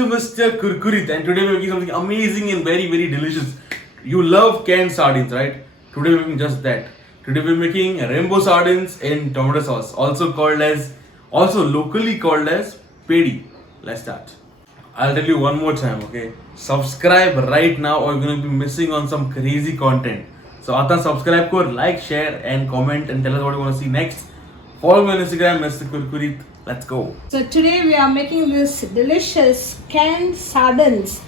to Mr. Kurkurit, and today we're making something amazing and very delicious. You love canned sardines, right? Today we're making just that. Today we're making rainbow sardines in tomato sauce, also locally called as pedi. Let's start. I'll tell you one more time, okay? Subscribe right now or you're gonna be missing on some crazy content. So आता subscribe को like, share and comment and tell us what you want to see next. Follow me on Instagram, Mr. Kurkurit. Let's go. So today we are making this delicious canned sardines,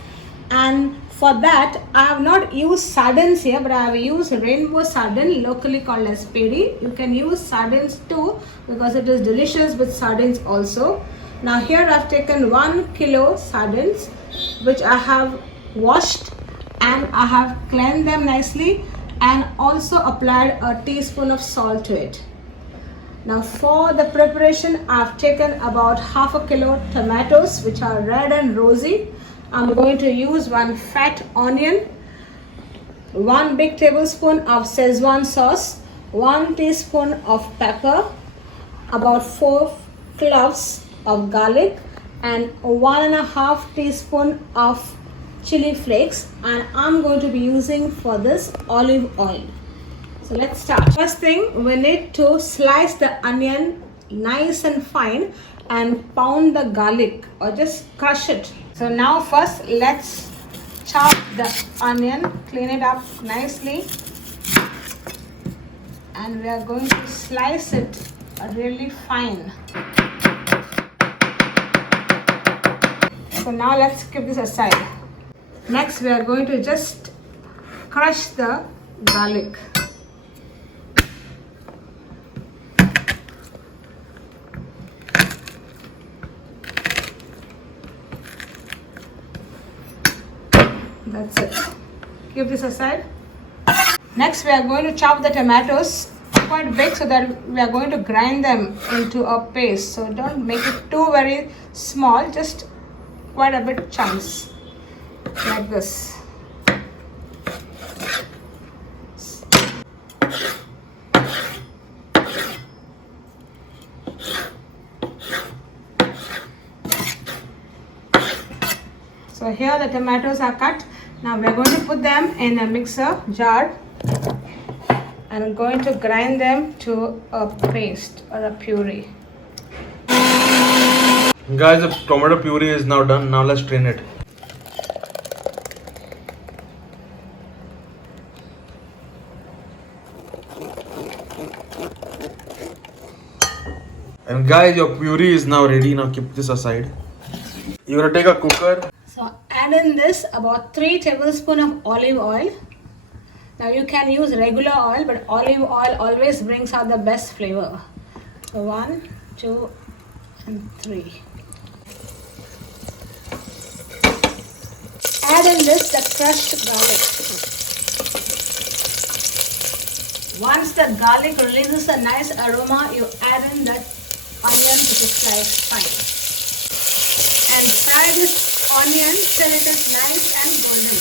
and for that I have not used sardines here, but I have used rainbow sardine, locally called as pedi. You can use sardines too because it is delicious with sardines also. Now here I have taken 1 kilo sardines which I have washed and I have cleaned them nicely and also applied a teaspoon of salt to it. Now for the preparation, I've taken about half a kilo tomatoes which are red and rosy. I'm going to use 1 fat onion, 1 big tablespoon of Schezwan sauce, 1 teaspoon of pepper, about 4 cloves of garlic, and 1.5 teaspoon of chili flakes, and I'm going to be using for this olive oil. So let's start. First thing, we need to slice the onion nice and fine and pound the garlic or just crush it. So now first let's chop the onion, clean it up nicely, and we are going to slice it really fine. So now let's keep this aside. Next we are going to just crush the garlic. That's it. Keep this aside. Next we are going to chop the tomatoes quite big so that we are going to grind them into a paste. So don't make it too very small, just quite a bit chunks like this. So here the tomatoes are cut. Now we are going to put them in a mixer jar and I'm going to grind them to a paste or a puree. Guys, the tomato puree is now done. Now let's strain it. And guys, your puree is now ready. Now keep this aside. You're gonna take a cooker. So add in this about 3 tablespoons of olive oil. Now you can use regular oil, but olive oil always brings out the best flavor. So 1, 2 and 3. Add in this the crushed garlic. Once the garlic releases a nice aroma, you add in the onion which is sliced fine. And fry this onion till it is nice and golden.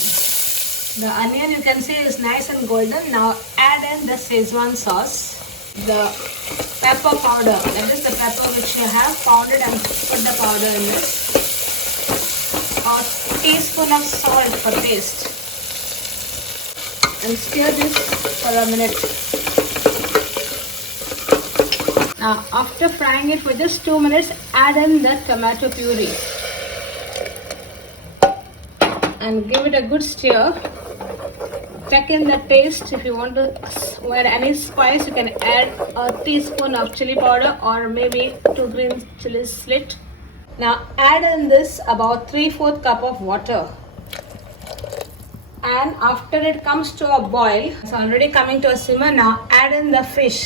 The onion you can see is nice and golden. Now add in the Schezwan sauce, the pepper powder, that is the pepper which you have pounded, and put the powder in this. A teaspoon of salt for taste. And stir this for a minute. Now after frying it for just 2 minutes, add in the tomato puree and give it a good stir. Check in the taste. If you want to add any spice, you can add a teaspoon of chili powder or maybe 2 green chilies slit. Now add in this about 3/4 cup of water, and after it comes to a boil, it's already coming to a simmer. Now add in the fish.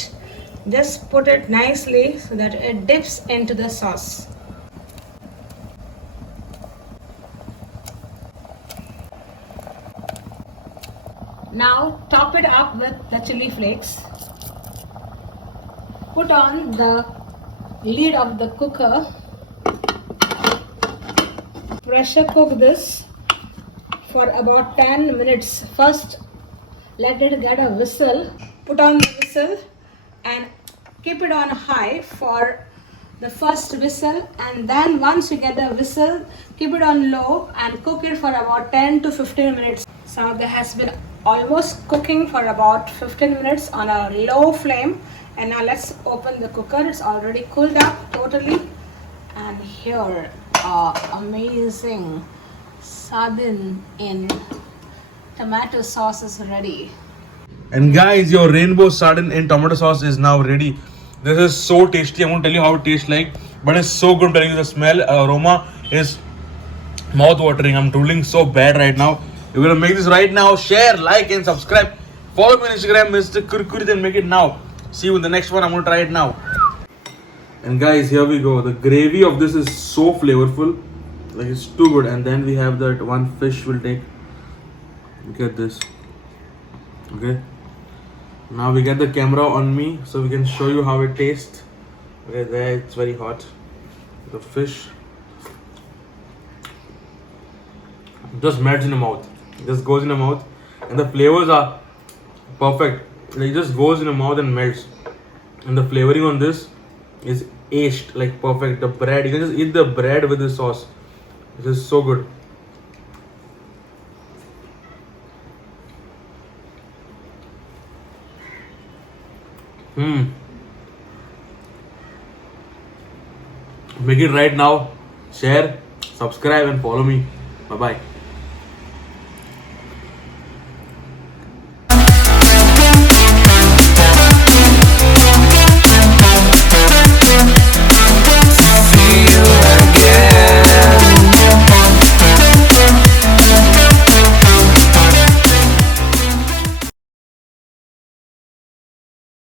Just put it nicely so that it dips into the sauce. Now top it up with the chili flakes. Put on the lid of the cooker. Pressure cook this for about 10 minutes. First let it get a whistle. Put on the whistle and keep it on high for the first whistle, and then once you get the whistle, keep it on low and cook it for about 10 to 15 minutes. So that has been almost cooking for about 15 minutes on a low flame. And now let's open the cooker. It's already cooled up totally. And here, amazing sardine in tomato sauce is ready. And guys, your rainbow sardine in tomato sauce is now ready. This is so tasty. I'm going to tell you how it tastes like, but it's so good. I'm telling you, the smell, aroma is mouth-watering. I'm drooling so bad right now. You're going to make this right now. Share, like, and subscribe. Follow me on Instagram, Mr. Kurkuri, then make it now. See you in the next one. I'm going to try it now. And guys, here we go. The gravy of this is so flavorful. Like, it's too good. And then we have that one fish we'll take. Look at this. Okay. Now we get the camera on me so we can show you how it tastes. Okay, there it's very hot. The fish just melts in the mouth. It just goes in the mouth, and the flavors are perfect. Like, it just goes in the mouth and melts. And the flavoring on this is aced, like perfect. The bread, you can just eat the bread with the sauce. This is so good. Make it right now. Share, subscribe, and follow me. Bye bye.